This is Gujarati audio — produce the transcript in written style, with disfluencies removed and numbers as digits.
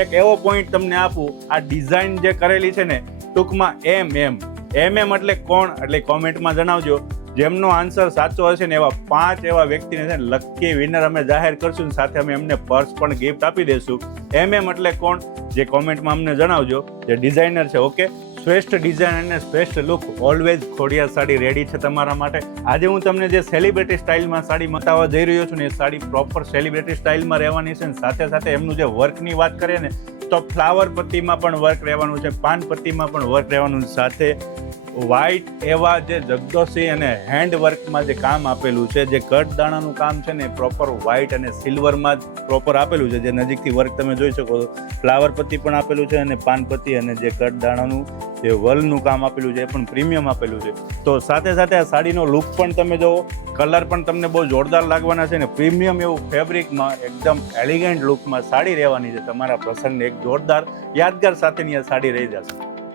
એક એવો પોઈન્ટ તમને આપું, આ ડિઝાઇન જે કરેલી છે ને ટૂંકમાં એમ એટલે કોણ, એટલે કોમેન્ટમાં જણાવજો. જેમનો આન્સર સાચો હશે ને એવા 5 એવા વ્યક્તિને છે ને લકી વિનર અમે જાહેર કરશું, સાથે અમે એમને પર્સ પણ ગિફ્ટ આપી દઈશું. એમ એટલે કોણ, જે કોમેન્ટમાં અમને જણાવજો, જે ડિઝાઇનર છે. ઓકે, શ્રેષ્ઠ ડિઝાઇન અને શ્રેષ્ઠ look always Khodiyar sari ready છે તમારા માટે. આજે હું તમને જે સેલિબ્રિટી સ્ટાઇલમાં સાડી બતાવવા જઈ રહ્યો છું ને, એ સાડી પ્રોપર સેલિબ્રિટી સ્ટાઇલમાં રહેવાની છે. સાથે સાથે એમનું જે વર્કની વાત કરીએ ને તો ફ્લાવર પટ્ટીમાં પણ વર્ક રહેવાનું છે, પાન પટ્ટીમાં પણ વર્ક રહેવાનું છે. સાથે વ્હાઇટ એવા જે જગદોશી અને હેન્ડ વર્કમાં જે કામ આપેલું છે, જે કટ દાણાનું કામ છે ને પ્રોપર વ્હાઇટ અને સિલ્વરમાં જ પ્રોપર આપેલું છે. જે નજીકથી વર્ક તમે જોઈ શકો છો, ફ્લાવર પટ્ટી પણ આપેલું છે અને પાન પટ્ટી અને જે કટ દાણાનું જે વલનું કામ આપેલું છે એ પણ પ્રીમિયમ આપેલું છે. તો સાથે સાથે આ સાડીનો લુક પણ તમે જુઓ, કલર પણ તમને બહુ જોરદાર લાગવાના છે ને પ્રીમિયમ એવું ફેબ્રિકમાં એકદમ એલિગન્ટ લુકમાં સાડી રહેવાની છે. તમારા પ્રસંગને એક જોરદાર યાદગાર સાથેની આ સાડી રહી જશે.